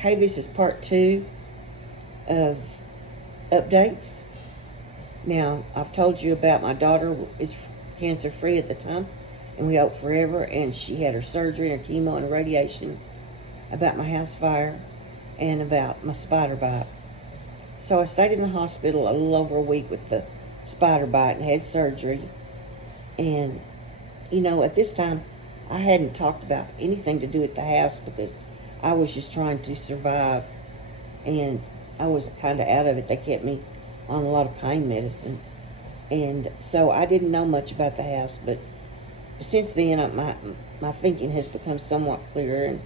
Okay, this is part 2 of updates. Now, I've told you about my daughter is cancer-free at the time, and we hope forever, and she had her surgery, her chemo, and radiation, about my house fire, and about my spider bite. So I stayed in the hospital a little over a week with the spider bite and had surgery. And, at this time, I hadn't talked about anything to do with the house because I was just trying to survive, and I was kind of out of it. They kept me on a lot of pain medicine, and so I didn't know much about the house. But since then, my thinking has become somewhat clearer, and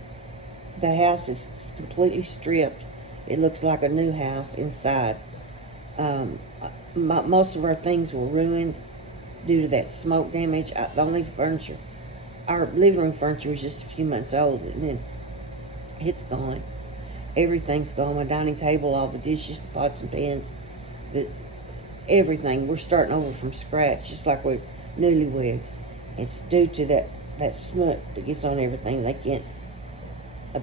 the house is completely stripped. It looks like a new house inside. Most of our things were ruined due to that smoke damage. The only furniture, our living room furniture, was just a few months old, and then it's gone. Everything's gone. My dining table, all the dishes, the pots and pans, everything. We're starting over from scratch, just like we're newlyweds. It's due to that smut that gets on everything. They can't.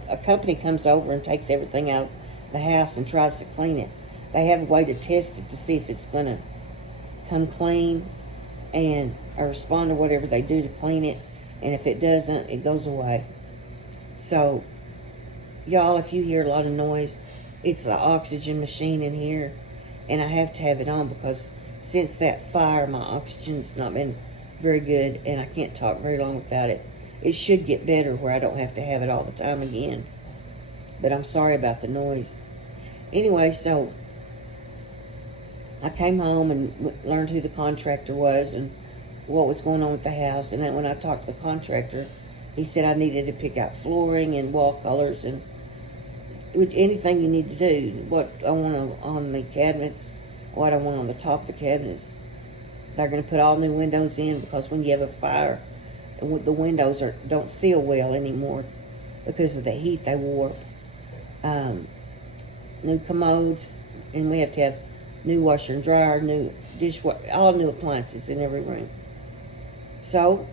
A company comes over and takes everything out of the house and tries to clean it. They have a way to test it to see if it's going to come clean or respond to whatever they do to clean it. And if it doesn't, it goes away. So, y'all, if you hear a lot of noise, it's the oxygen machine in here. And I have to have it on because since that fire, my oxygen's not been very good, and I can't talk very long without it. It should get better where I don't have to have it all the time again. But I'm sorry about the noise. Anyway, so I came home and learned who the contractor was and what was going on with the house. And then when I talked to the contractor, he said I needed to pick out flooring and wall colors and anything you need to do. What I want on the cabinets, what I want on the top of the cabinets. They're going to put all new windows in because when you have a fire, the windows don't seal well anymore because of the heat. They warp. New commodes, and we have to have new washer and dryer, new dishwasher, all new appliances in every room. So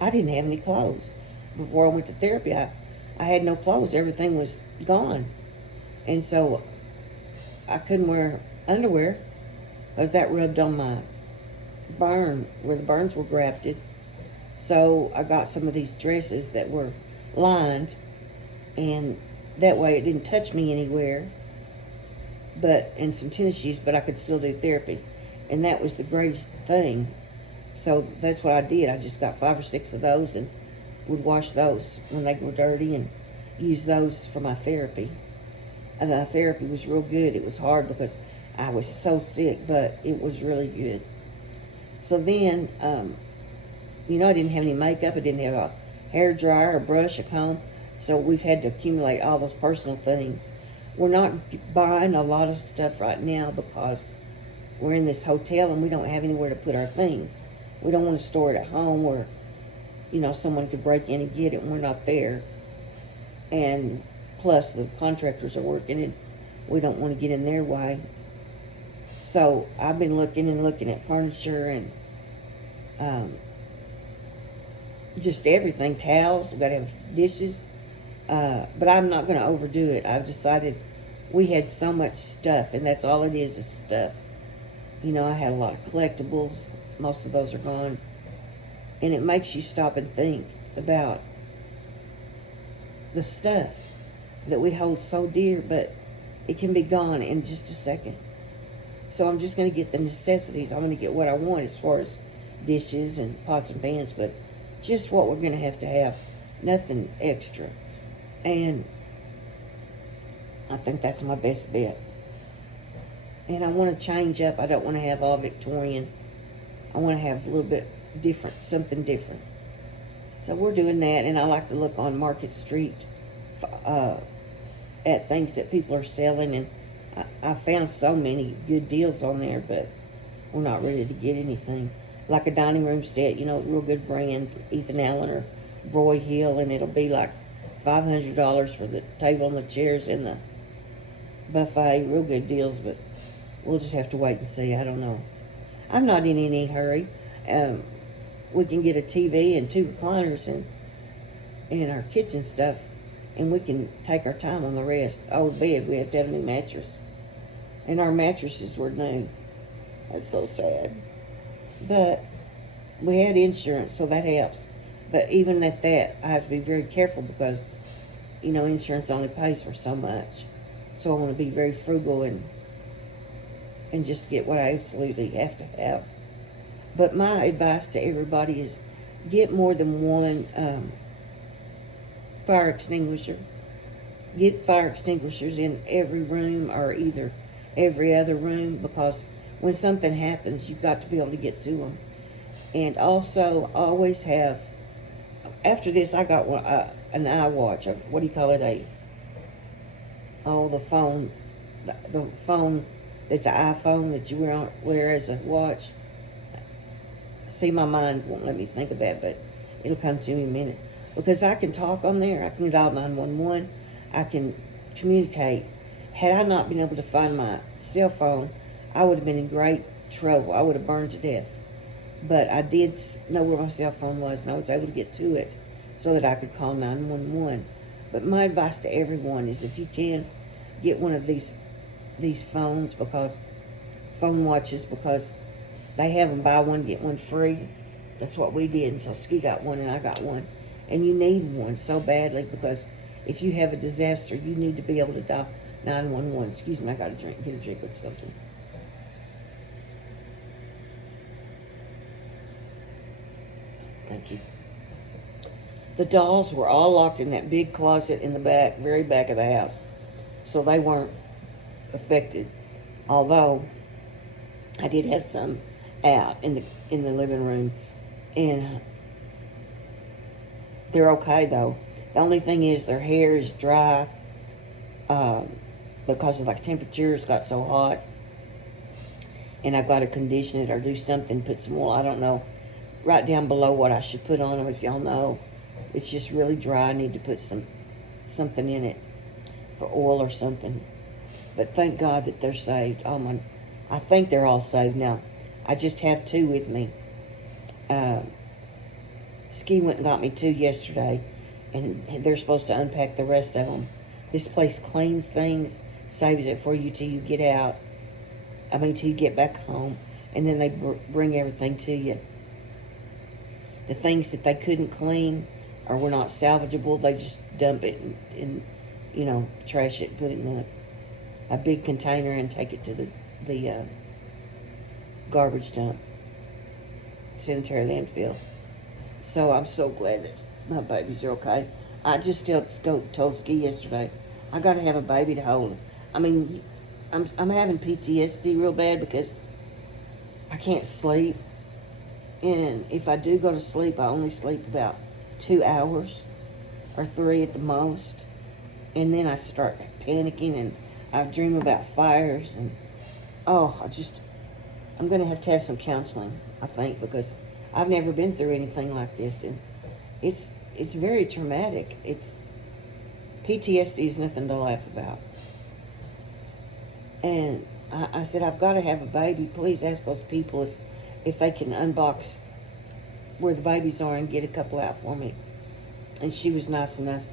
I didn't have any clothes before I went to therapy. I had no clothes. Everything was gone, and so I couldn't wear underwear because that rubbed on my burn where the burns were grafted. So I got some of these dresses that were lined, and that way it didn't touch me anywhere, and some tennis shoes, but I could still do therapy. And that was the greatest thing. So that's what I did. I just got 5 or 6 of those and would wash those when they were dirty and use those for my therapy. And the therapy was real good. It was hard because I was so sick, but it was really good. So then, I didn't have any makeup. I didn't have a hair dryer, a brush, a comb. So we've had to accumulate all those personal things. We're not buying a lot of stuff right now because we're in this hotel and we don't have anywhere to put our things. We don't want to store it at home where, someone could break in and get it and we're not there. And plus the contractors are working and we don't want to get in their way. So I've been looking at furniture and just everything, towels. We've got to have dishes. But I'm not going to overdo it. I've decided we had so much stuff, and that's all it is stuff. I had a lot of collectibles. Most of those are gone. And it makes you stop and think about the stuff that we hold so dear, but it can be gone in just a second. So I'm just going to get the necessities. I'm going to get what I want as far as dishes and pots and pans, but just what we're going to have. Nothing extra. And I think that's my best bet. And I want to change up. I don't want to have all Victorian. I want to have a little bit different, something different. So we're doing that, and I like to look on Market Street at things that people are selling, and I found so many good deals on there, but we're not ready to get anything. Like a dining room set, real good brand, Ethan Allen or Broy Hill, and it'll be like $500 for the table and the chairs and the buffet. Real good deals, but we'll just have to wait and see. I don't know. I'm not in any hurry. We can get a TV and 2 recliners and our kitchen stuff and we can take our time on the rest. Oh, the bed, we have to have a new mattress. And our mattresses were new. That's so sad. But we had insurance, so that helps. But even at that, I have to be very careful because, insurance only pays for so much. So I want to be very frugal and just get what I absolutely have to have. But my advice to everybody is get more than one fire extinguisher. Get fire extinguishers in every room or either every other room, because when something happens, you've got to be able to get to them. And also, always have, after this, I got one, an iWatch. What do you call it? The phone. The phone that's an iPhone that you wear as a watch. See, my mind won't let me think of that, but it'll come to me in a minute. Because I can talk on there. I can dial 911. I can communicate. Had I not been able to find my cell phone, I would have been in great trouble. I would have burned to death. But I did know where my cell phone was, and I was able to get to it so that I could call 911. But my advice to everyone is, if you can, get one of these phones, because phone watches, because they have them buy one, get one free. That's what we did. And so Ski got one and I got one. And you need one so badly, because if you have a disaster, you need to be able to dial 911. Excuse me, I got to get a drink with something. Thank you. The dolls were all locked in that big closet in the back, very back of the house. So they weren't affected. Although I did have some out in the living room, and they're okay though. The only thing is their hair is dry because of the temperatures got so hot, and I've got to condition it or do something, put some oil. I don't know. Right down below what I should put on them, if y'all know. It's just really dry. I need to put something in it for oil or something. But thank God that they're saved. I think they're all saved now. I just have 2 with me. Ski went and got me 2 yesterday, and they're supposed to unpack the rest of them. This place cleans things, saves it for you till you get out. Till you get back home, and then they bring everything to you. The things that they couldn't clean or were not salvageable, they just dump it and trash it, put it in a big container and take it to the garbage dump, sanitary landfill. So I'm so glad that my babies are okay. I just told Ski yesterday, I got to have a baby to hold. I'm having PTSD real bad because I can't sleep. And if I do go to sleep, I only sleep about 2 hours or 3 at the most. And then I start panicking, and I dream about fires. And, I'm going to have some counseling, I think, because I've never been through anything like this. And it's very traumatic. PTSD is nothing to laugh about. And I said, I've got to have a baby. Please ask those people if they can unbox where the babies are and get a couple out for me. And she was nice enough.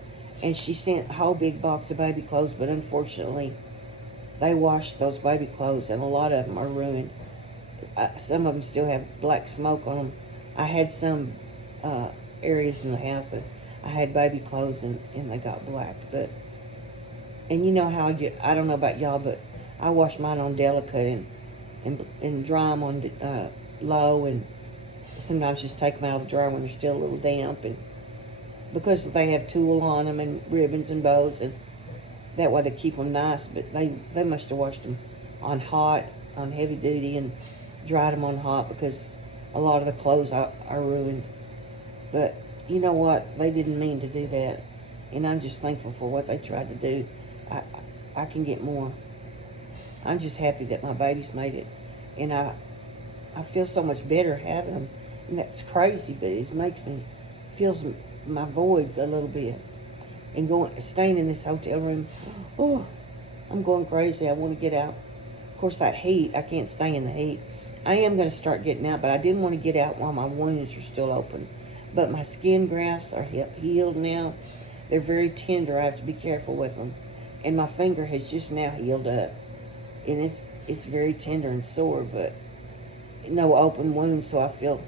And she sent a whole big box of baby clothes, but unfortunately, they washed those baby clothes, and a lot of them are ruined. Some of them still have black smoke on them. I had some areas in the house that I had baby clothes, and they got black. And you know how I don't know about y'all, but I wash mine on delicate and dry them on low, and sometimes just take them out of the dryer when they're still a little damp, and because they have tulle on them and ribbons and bows, and that way they keep them nice. But they must have washed them on heavy duty, and dried them on hot, because a lot of the clothes are ruined. But you know what? They didn't mean to do that, and I'm just thankful for what they tried to do. I can get more. I'm just happy that my babies made it, and I feel so much better having them. And that's crazy, but it makes me feels my void a little bit. And staying in this hotel room, I'm going crazy. I want to get out. Of course, that heat, I can't stay in the heat. I am going to start getting out, but I didn't want to get out while my wounds are still open. But my skin grafts are healed now. They're very tender. I have to be careful with them. And my finger has just now healed up. And it's very tender and sore, but no open wounds, so I feel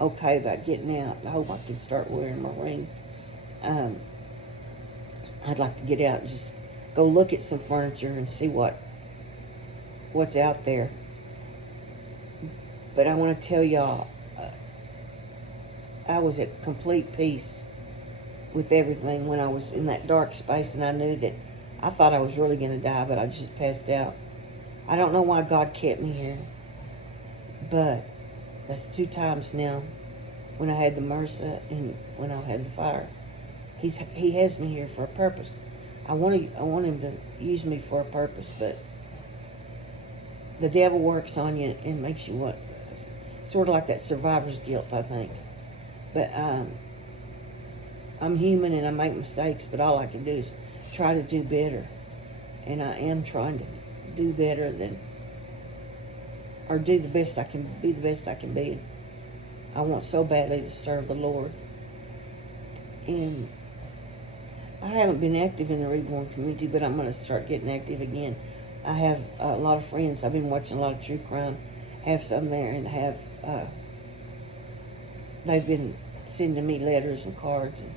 okay about getting out. I hope I can start wearing my ring. I'd like to get out and just go look at some furniture and see what's out there. But I want to tell y'all, I was at complete peace with everything when I was in that dark space, and I knew that I thought I was really going to die, but I just passed out. I don't know why God kept me here, but that's 2 times now, when I had the MRSA and when I had the fire. He has me here for a purpose. I want him to use me for a purpose, but the devil works on you and makes you what, sort of like that survivor's guilt, I think. But I'm human and I make mistakes, but all I can do is try to do better. And I am trying to do better or do the best I can, be the best I can be. I want so badly to serve the Lord. And I haven't been active in the reborn community, but I'm going to start getting active again. I have a lot of friends. I've been watching a lot of true crime. Have some there, and they've been sending me letters and cards, and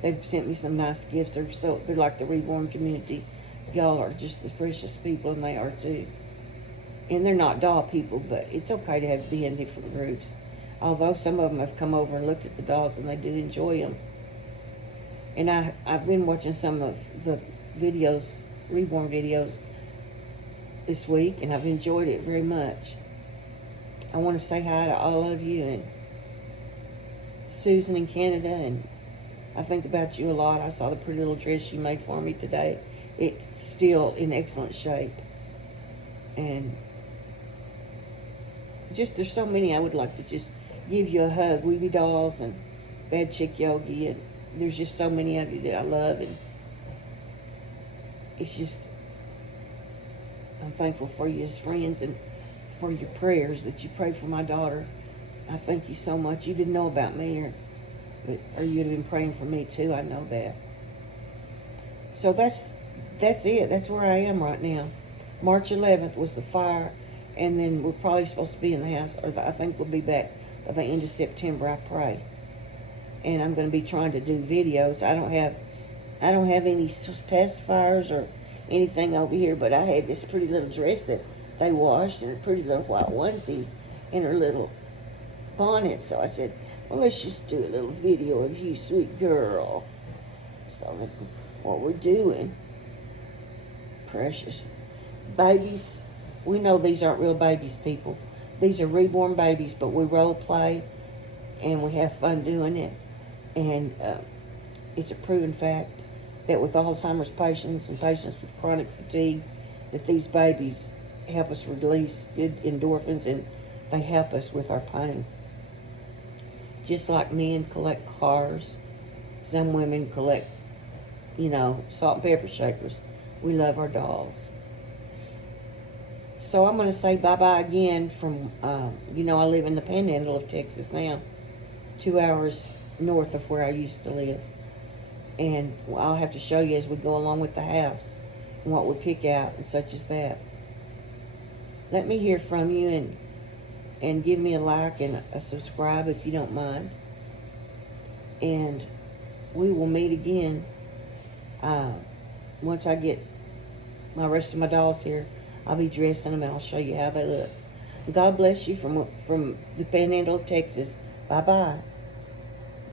they've sent me some nice gifts. They're like the reborn community. Y'all are just as precious people, and they are too. And they're not doll people, but it's okay to be in different groups. Although some of them have come over and looked at the dolls, and they do enjoy them. And I've been watching some of the videos, reborn videos, this week, and I've enjoyed it very much. I want to say hi to all of you, and Susan in Canada, and I think about you a lot. I saw the pretty little dress you made for me today. It's still in excellent shape. And just, there's so many I would like to just give you a hug. Weeby Dolls and Bad Chick Yogi, and there's just so many of you that I love, and it's just, I'm thankful for you as friends and for your prayers that you prayed for my daughter. I thank you so much. You didn't know about me, or you'd have been praying for me too. I know that. So that's it. That's where I am right now. March 11th was the fire, and then we're probably supposed to be in the house, or I think we'll be back by the end of September, I pray. And I'm going to be trying to do videos. I don't have any pacifiers or anything over here, but I had this pretty little dress that they washed, and a pretty little white onesie, and her little bonnet. So I said, well, let's just do a little video of you, sweet girl. So that's what we're doing. Precious babies. We know these aren't real babies, people. These are reborn babies, but we role play, and we have fun doing it. And it's a proven fact that with Alzheimer's patients and patients with chronic fatigue, that these babies help us release good endorphins, and they help us with our pain. Just like men collect cars, some women collect, salt and pepper shakers. We love our dolls. So I'm going to say bye-bye again from, I live in the panhandle of Texas now, 2 hours north of where I used to live. And I'll have to show you as we go along with the house and what we pick out and such as that. Let me hear from you, and give me a like and a subscribe if you don't mind. And we will meet again once I get my rest of my dolls here. I'll be dressing them, and I'll show you how they look. God bless you from the panhandle of Texas. Bye-bye.